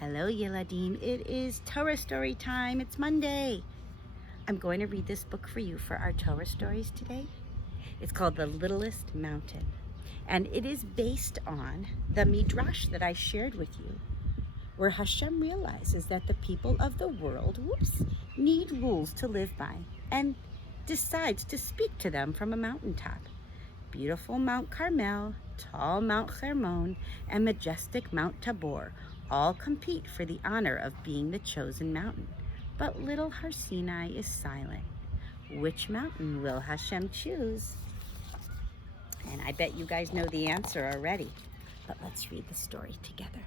Hello, Yiladim. It is Torah story time. It's Monday. I'm going to read this book for you for our Torah stories today. It's called The Littlest Mountain, and it is based on the Midrash that I shared with you, where Hashem realizes that the people of the world, need rules to live by, and decides to speak to them from a mountaintop. Beautiful Mount Carmel, tall Mount Hermon, and majestic Mount Tabor all compete for the honor of being the chosen mountain. But little Har Sinai is silent. Which mountain will Hashem choose? And I bet you guys know the answer already. But let's read the story together.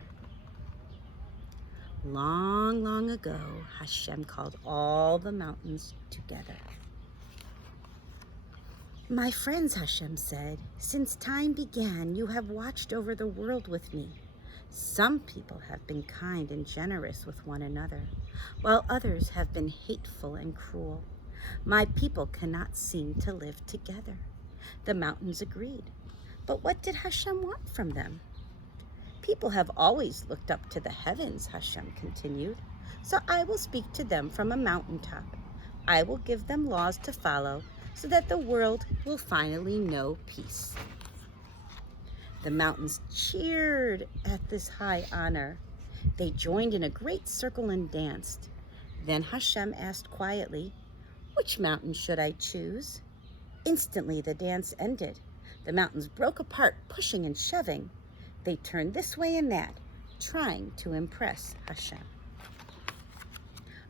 Long, long ago, Hashem called all the mountains together. My friends, Hashem said, since time began, you have watched over the world with me. Some people have been kind and generous with one another, while others have been hateful and cruel. My people cannot seem to live together. The mountains agreed. But what did Hashem want from them? People have always looked up to the heavens, Hashem continued. So I will speak to them from a mountaintop. I will give them laws to follow so that the world will finally know peace. The mountains cheered at this high honor. They joined in a great circle and danced. Then Hashem asked quietly, which mountain should I choose? Instantly the dance ended. The mountains broke apart, pushing and shoving. They turned this way and that, trying to impress Hashem.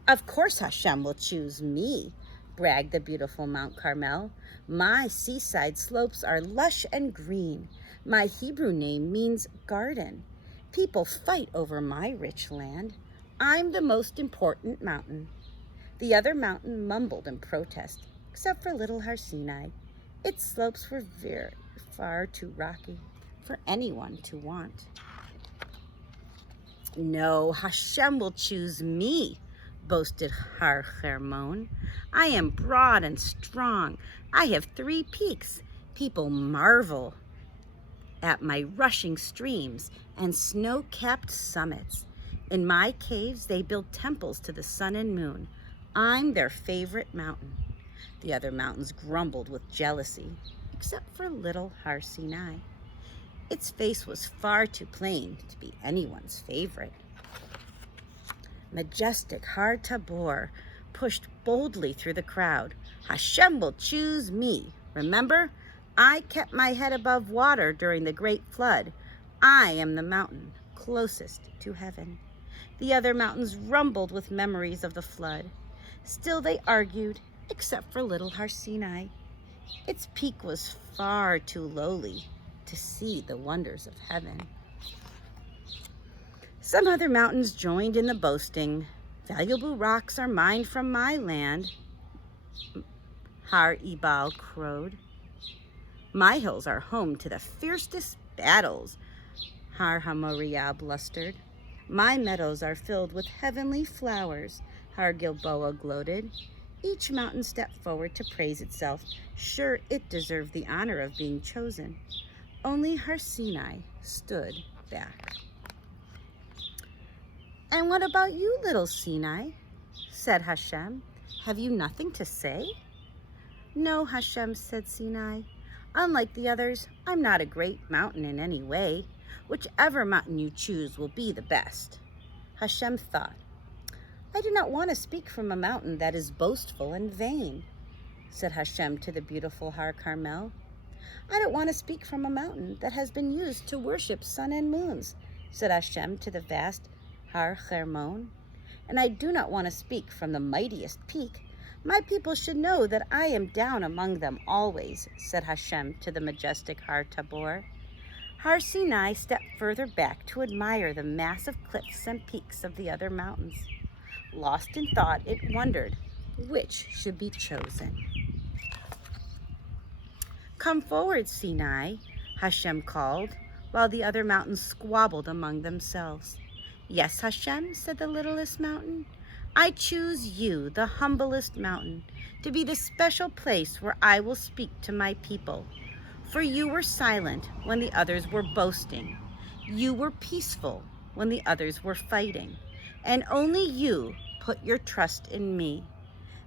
Of course Hashem will choose me, bragged the beautiful Mount Carmel. My seaside slopes are lush and green. My Hebrew name means garden. People fight over my rich land. I'm the most important mountain. The other mountain mumbled in protest, except for little Har Sinai. Its slopes were far too rocky for anyone to want. No, Hashem will choose me, boasted Har Hermon. I am broad and strong. I have 3 peaks. People marvel at my rushing streams and snow-capped summits. In my caves, they build temples to the sun and moon. I'm their favorite mountain. The other mountains grumbled with jealousy, except for little Har Sinai. Its face was far too plain to be anyone's favorite. Majestic Har Tabor pushed boldly through the crowd. Hashem will choose me. Remember, I kept my head above water during the great flood. I am the mountain closest to heaven. The other mountains rumbled with memories of the flood. Still they argued, except for little Har Sinai. Its peak was far too lowly to see the wonders of heaven. Some other mountains joined in the boasting. Valuable rocks are mine from my land, Har Ebal crowed. My hills are home to the fiercest battles, Har Hamoriah blustered. My meadows are filled with heavenly flowers, Har Gilboa gloated. Each mountain stepped forward to praise itself, sure it deserved the honor of being chosen. Only Har Sinai stood back. And what about you, little Sinai? Said Hashem. Have you nothing to say? No, Hashem, said Sinai. Unlike the others, I'm not a great mountain in any way. Whichever mountain you choose will be the best. Hashem thought, I do not want to speak from a mountain that is boastful and vain, said Hashem to the beautiful Har Carmel. I don't want to speak from a mountain that has been used to worship sun and moons, said Hashem to the vast Har Hermon. And I do not want to speak from the mightiest peak. My people should know that I am down among them always, said Hashem to the majestic Har Tabor. Har Sinai stepped further back to admire the massive cliffs and peaks of the other mountains. Lost in thought, it wondered which should be chosen. Come forward, Sinai, Hashem called, while the other mountains squabbled among themselves. Yes, Hashem, said the littlest mountain. I choose you, the humblest mountain, to be the special place where I will speak to my people. For you were silent when the others were boasting. You were peaceful when the others were fighting, and only you put your trust in me.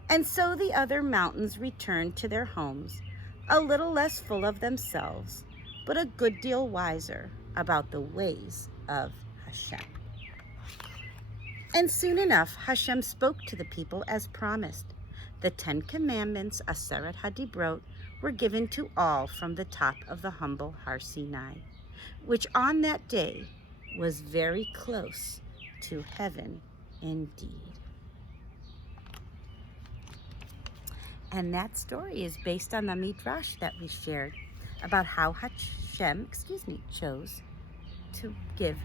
And so the other mountains returned to their homes, a little less full of themselves, but a good deal wiser about the ways of Hashem. And soon enough, Hashem spoke to the people as promised. The 10 Commandments, Aseret HaDibrot, were given to all from the top of the humble Har Sinai, which on that day was very close to heaven indeed. And that story is based on the Midrash that we shared about how Hashem, chose to give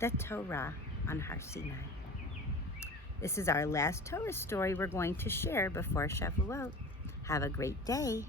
the Torah on Har Sinai. This is our last Torah story we're going to share before Shavuot. Have a great day.